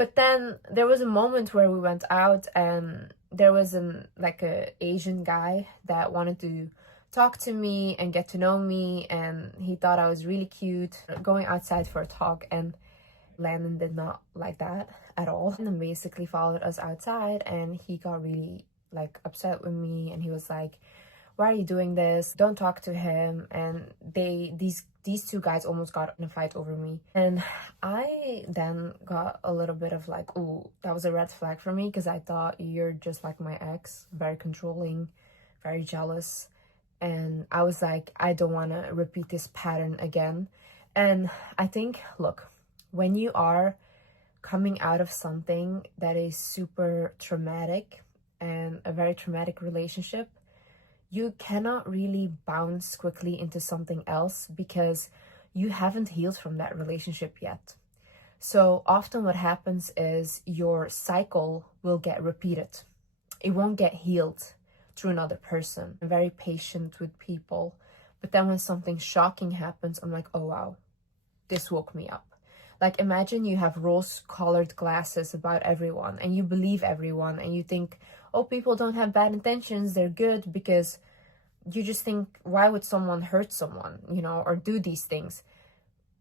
But then there was a moment where we went out and there was a Asian guy that wanted to talk to me and get to know me, and he thought I was really cute. Going outside for a talk, and Landon did not like that at all. And then basically followed us outside, and he got really upset with me, and he was like, why are you doing this? Don't talk to him. And these two guys almost got in a fight over me. And I then got a little bit of ooh, that was a red flag for me, because I thought, you're just like my ex, very controlling, very jealous. And I was like, I don't want to repeat this pattern again. And I think, look, when you are coming out of something that is super traumatic and a very traumatic relationship, you cannot really bounce quickly into something else because you haven't healed from that relationship yet. So often what happens is your cycle will get repeated. It won't get healed through another person. I'm very patient with people, but then when something shocking happens, I'm like, oh wow, this woke me up. Imagine you have rose-colored glasses about everyone and you believe everyone and you think, oh, people don't have bad intentions, they're good, because you just think, why would someone hurt someone, or do these things?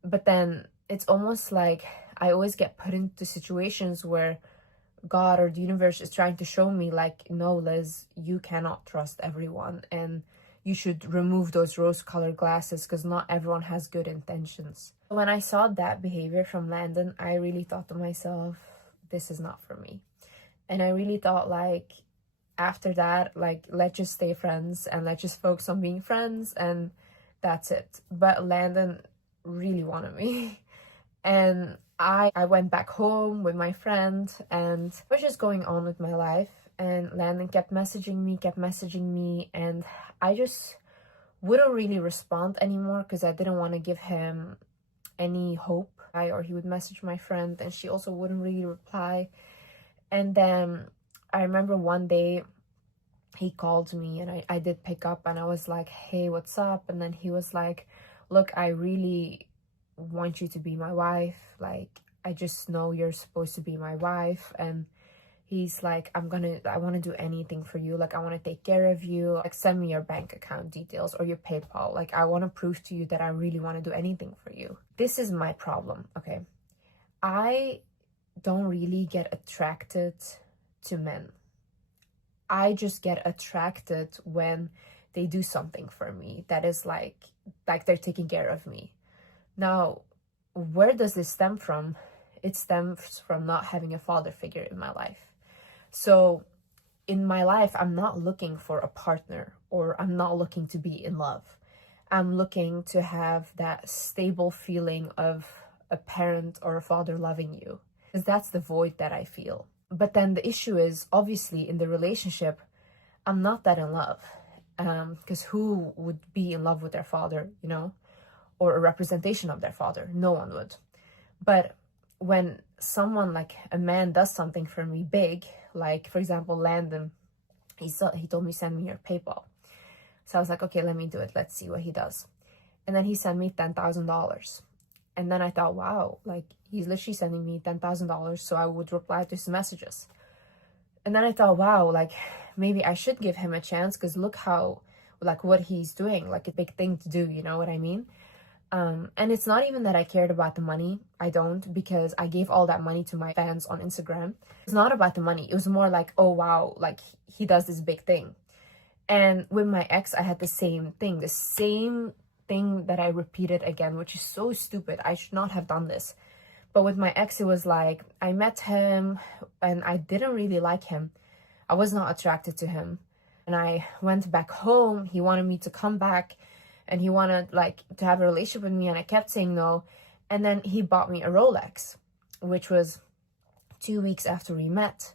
But then it's almost like I always get put into situations where God or the universe is trying to show me no, Liz, you cannot trust everyone, and you should remove those rose-colored glasses because not everyone has good intentions. When I saw that behavior from Landon, I really thought to myself, this is not for me. And I really thought after that, let's just stay friends and let's just focus on being friends and that's it. But Landon really wanted me. And I went back home with my friend and I was just going on with my life. And Landon kept messaging me, and I just wouldn't really respond anymore because I didn't want to give him any hope. Or he would message my friend and she also wouldn't really reply. And then I remember one day he called me and I did pick up and I was like, hey, what's up? And then he was like, look, I really want you to be my wife. I just know you're supposed to be my wife. And he's like, I want to do anything for you. I want to take care of you. Send me your bank account details or your PayPal. I want to prove to you that I really want to do anything for you. This is my problem, okay? I don't really get attracted to men. I just get attracted when they do something for me that is like they're taking care of me. Now, where does this stem from? It stems from not having a father figure in my life. So in my life, I'm not looking for a partner or I'm not looking to be in love. I'm looking to have that stable feeling of a parent or a father loving you, because that's the void that I feel. But then the issue is, obviously, in the relationship, I'm not that in love, because who would be in love with their father, or a representation of their father? No one would. But when someone, a man, does something for me big, for example, Landon, he told me, send me your PayPal. So I was like, okay, let me do it. Let's see what he does. And then he sent me $10,000. And then I thought, wow, he's literally sending me $10,000, so I would reply to his messages. And then I thought, wow, maybe I should give him a chance, because look how, what he's doing, a big thing to do, you know what I mean? And it's not even that I cared about the money. I don't, because I gave all that money to my fans on Instagram. It's not about the money. It was more oh, wow, he does this big thing. And with my ex, I had the same thing that I repeated again, which is so stupid. I should not have done this. But with my ex, it was I met him and I didn't really like him. I was not attracted to him. And I went back home. He wanted me to come back and he wanted to have a relationship with me, and I kept saying no. And then he bought me a Rolex, which was 2 weeks after we met.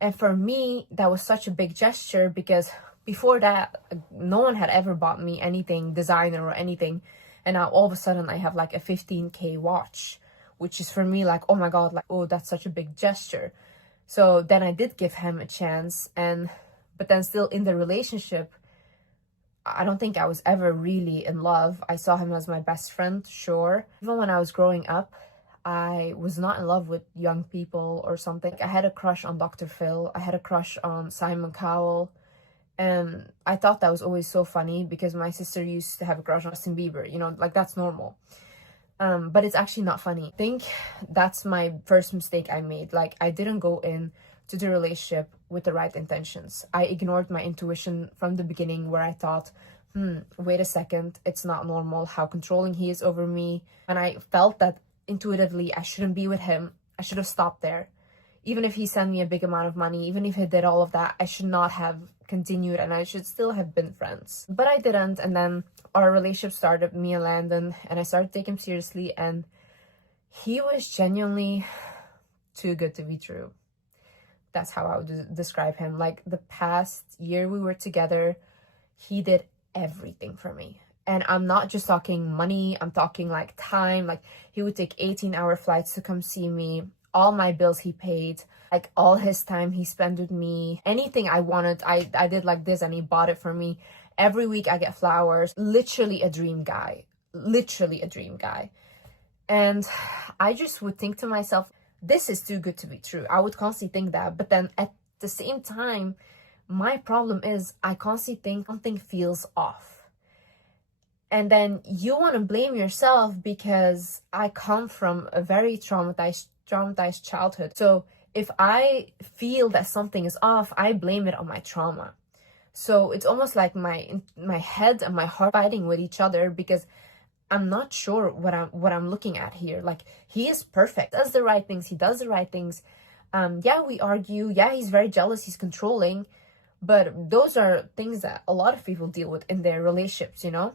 And for me, that was such a big gesture, because before that, no one had ever bought me anything designer or anything. And now all of a sudden I have a 15K watch, which is for me oh my God, oh, that's such a big gesture. So then I did give him a chance, but then still in the relationship, I don't think I was ever really in love. I saw him as my best friend, sure. Even when I was growing up, I was not in love with young people or something. I had a crush on Dr. Phil. I had a crush on Simon Cowell. And I thought that was always so funny because my sister used to have a crush on Justin Bieber, you know, like that's normal. But it's actually not funny. I think that's my first mistake I made. Like, I didn't go in to the relationship with the right intentions. I ignored my intuition from the beginning, where I thought, wait a second, it's not normal how controlling he is over me. And I felt that intuitively I shouldn't be with him. I should have stopped there. Even if he sent me a big amount of money, even if he did all of that, I should not have continued, and I should still have been friends. But I didn't, and then our relationship started, me and Landon, and I started to take him seriously, and he was genuinely too good to be true. That's how I would describe him. Like, the past year we were together, he did everything for me. And I'm not just talking money, I'm talking like time. Like, he would take 18-hour flights to come see me. All my bills he paid. Like, all his time he spent with me. Anything I wanted, I did like this, and he bought it for me. Every week I get flowers. Literally a dream guy. Literally a dream guy. And I just would think to myself, this is too good to be true. I would constantly think that. But then at the same time, my problem is I constantly think something feels off. And then you want to blame yourself, because I come from a very traumatized childhood. So if I feel that something is off, I blame it on my trauma. So it's almost like my head and my heart fighting with each other, because I'm not sure what I'm looking at here. Like, he is perfect, does the right things, he does the right things. Yeah, we argue. Yeah, he's very jealous, he's controlling. But those are things that a lot of people deal with in their relationships, you know?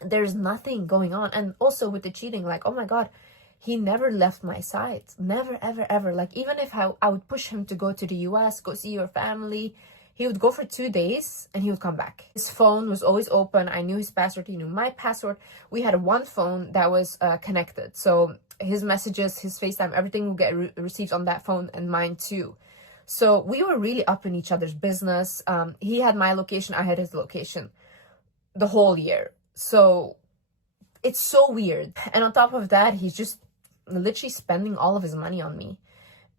There's nothing going on. And also with the cheating, like, oh my God, he never left my side. Never, ever, ever. Like, even if I would push him to go to the US, go see your family, he would go for 2 days and he would come back. His phone was always open. I knew his password. He knew my password. We had one phone that was connected. So his messages, his FaceTime, everything would get received on that phone, and mine too. So we were really up in each other's business. He had my location. I had his location the whole year. So it's so weird. And on top of that, he's just literally spending all of his money on me.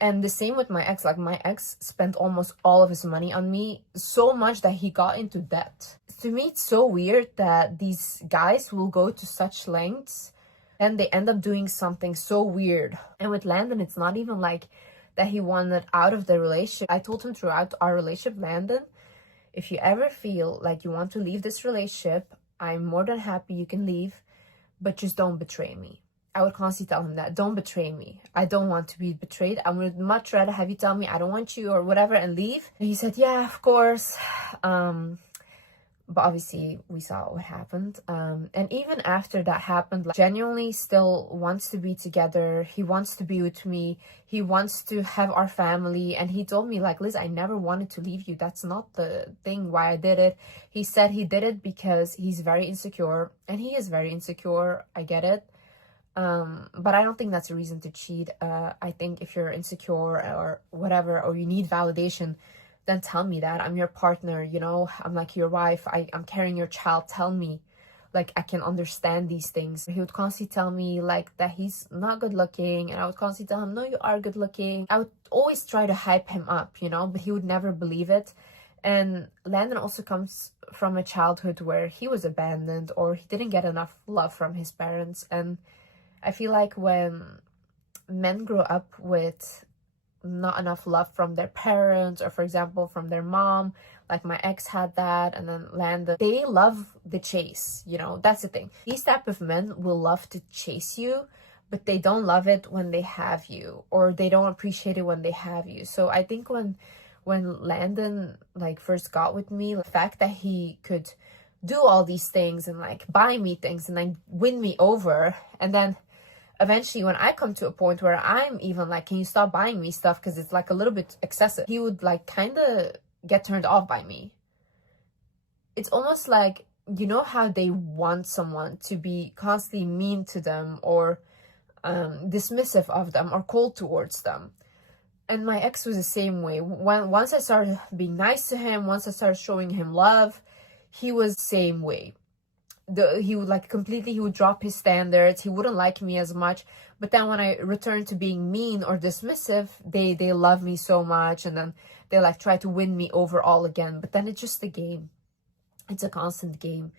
And the same with my ex. Like, my ex spent almost all of his money on me, so much that he got into debt. To me, it's so weird that these guys will go to such lengths and they end up doing something so weird. And with Landon, it's not even like that he wanted out of the relationship. I told him throughout our relationship, Landon, if you ever feel like you want to leave this relationship, I'm more than happy you can leave, but just don't betray me. I would constantly tell him that. Don't betray me. I don't want to be betrayed. I would much rather have you tell me I don't want you or whatever and leave. And he said, yeah, of course. But obviously we saw what happened. And even after that happened, like, genuinely still wants to be together. He wants to be with me. He wants to have our family. And he told me, like, Liz, I never wanted to leave you. That's not the thing why I did it. He said he did it because he's very insecure. And he is very insecure. I get it. But I don't think that's a reason to cheat. I think if you're insecure or whatever, or you need validation, then tell me that. I'm your partner, you know, I'm like your wife, I'm carrying your child. Tell me, like, I can understand these things. He would constantly tell me, like, that he's not good looking, and I would constantly tell him, no, you are good looking. I would always try to hype him up, you know, but he would never believe it. And Landon also comes from a childhood where he was abandoned, or he didn't get enough love from his parents. And I feel like when men grow up with not enough love from their parents, or for example from their mom, like my ex had that, and then Landon, they love the chase, you know. That's the thing. These type of men will love to chase you, but they don't love it when they have you, or they don't appreciate it when they have you. So I think when Landon like first got with me, the fact that he could do all these things and like buy me things and then win me over, and then eventually when I come to a point where I'm even like, can you stop buying me stuff because it's like a little bit excessive, he would like kind of get turned off by me. It's almost like, you know how they want someone to be constantly mean to them, or dismissive of them, or cold towards them. And my ex was the same way. Once I started being nice to him, once I started showing him love, he was the same way. he would like completely, he would drop his standards. He wouldn't like me as much. But then when I returned to being mean or dismissive, they love me so much, and then they like try to win me over all again. But then it's just a game. It's a constant game.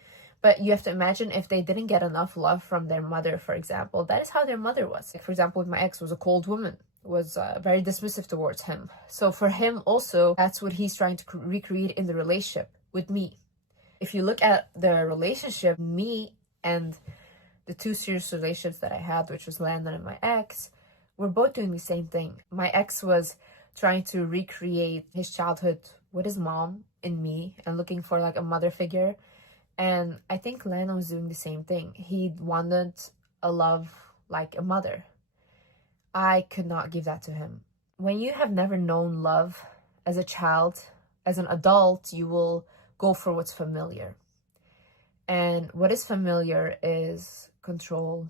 But you have to imagine if they didn't get enough love from their mother, for example, that is how their mother was. Like, for example, with my ex, was a cold woman, was very dismissive towards him. So for him also, that's what he's trying to recreate in the relationship with me. If you look at the relationship, me and the two serious relationships that I had, which was Landon and my ex, we're both doing the same thing. My ex was trying to recreate his childhood with his mom in me and looking for like a mother figure. And I think Landon was doing the same thing. He wanted a love like a mother. I could not give that to him. When you have never known love as a child, as an adult, you will go for what's familiar. And what is familiar is control,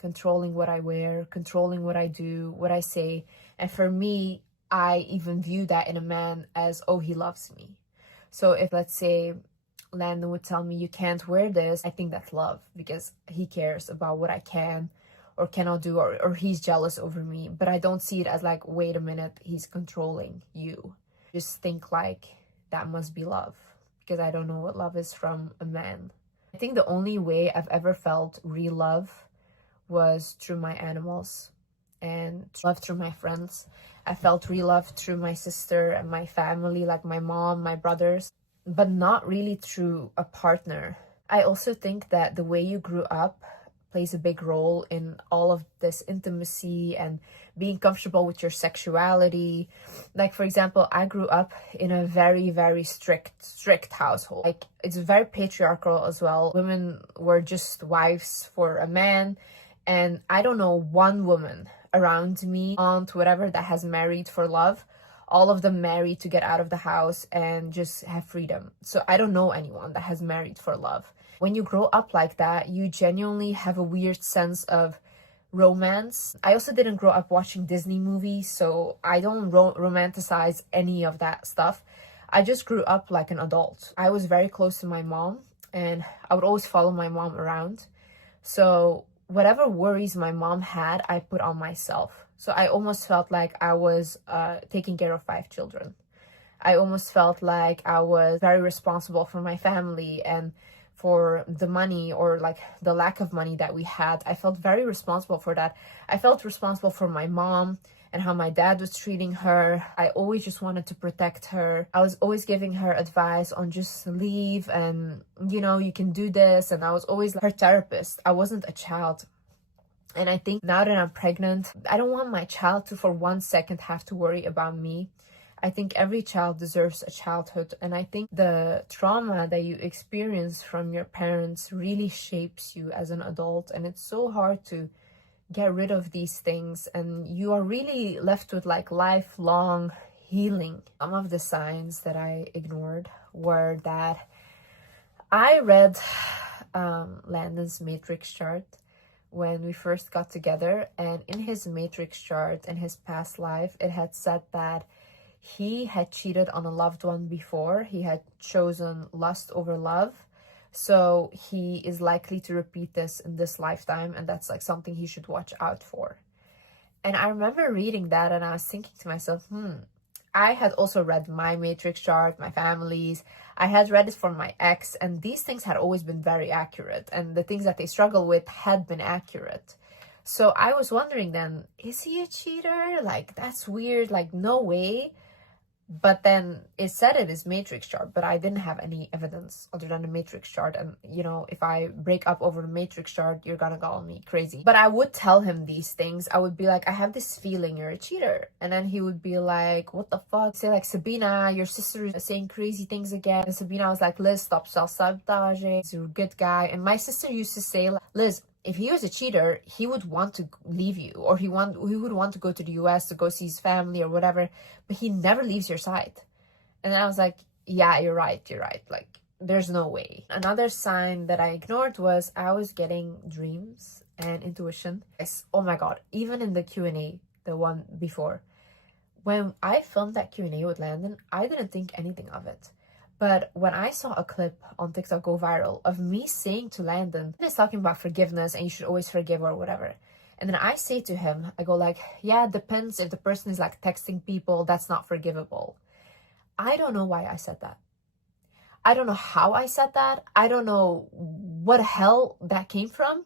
controlling what I wear, controlling what I do, what I say. And for me, I even view that in a man as, oh, he loves me. So if, let's say, Landon would tell me, you can't wear this, I think that's love, because he cares about what I can or cannot do, or he's jealous over me. But I don't see it as like, wait a minute, he's controlling you. Just think like that must be love, because I don't know what love is from a man. I think the only way I've ever felt real love was through my animals and love through my friends. I felt real love through my sister and my family, like my mom, my brothers, but not really through a partner. I also think that the way you grew up plays a big role in all of this intimacy and being comfortable with your sexuality. Like, for example, I grew up in a very, very strict household. Like, it's very patriarchal as well. Women were just wives for a man. And I don't know one woman around me, aunt, whatever, that has married for love. All of them married to get out of the house and just have freedom. So I don't know anyone that has married for love. When you grow up like that, you genuinely have a weird sense of romance. I also didn't grow up watching Disney movies, so I don't romanticize any of that stuff. I just grew up like an adult. I was very close to my mom, and I would always follow my mom around. So whatever worries my mom had, I put on myself. So I almost felt like I was taking care of 5 children. I almost felt like I was very responsible for my family and for the money, or like the lack of money that we had. I felt very responsible for that. I felt responsible for my mom and how my dad was treating her. I always just wanted to protect her. I was always giving her advice on just leave and, you know, you can do this. And I was always her therapist. I wasn't a child. And I think now that I'm pregnant, I don't want my child to for 1 second have to worry about me. I think every child deserves a childhood. And I think the trauma that you experience from your parents really shapes you as an adult. And it's so hard to get rid of these things. And you are really left with like lifelong healing. Some of the signs that I ignored were that I read Landon's matrix chart when we first got together. And in his matrix chart, in his past life, it had said that he had cheated on a loved one before. He had chosen lust over love. So he is likely to repeat this in this lifetime. And that's like something he should watch out for. And I remember reading that and I was thinking to myself, I had also read my matrix chart, my family's. I had read it for my ex. And these things had always been very accurate. And the things that they struggle with had been accurate. So I was wondering then, is he a cheater? Like, that's weird. Like, no way. But then it said it is matrix chart, but I didn't have any evidence other than the matrix chart. And, you know, if I break up over the matrix chart, you're gonna call me crazy. But I would tell him these things. I would be like, I have this feeling you're a cheater. And then he would be like, what the fuck? Say like, Sabina, your sister is saying crazy things again. And Sabina was like, Liz, stop self-sabotaging. You're a good guy. And my sister used to say, Liz, if he was a cheater, he would want to leave you, or he would want to go to the US to go see his family or whatever, but he never leaves your side. And I was like, yeah, you're right. Like, there's no way. Another sign that I ignored was I was getting dreams and intuition. Yes, oh my God, even in the Q&A, the one before, when I filmed that Q&A with Landon, I didn't think anything of it. But when I saw a clip on TikTok go viral of me saying to Landon, he's talking about forgiveness and you should always forgive or whatever. And then I say to him, I go like, yeah, it depends. If the person is like texting people, that's not forgivable. I don't know why I said that. I don't know how I said that. I don't know what hell that came from.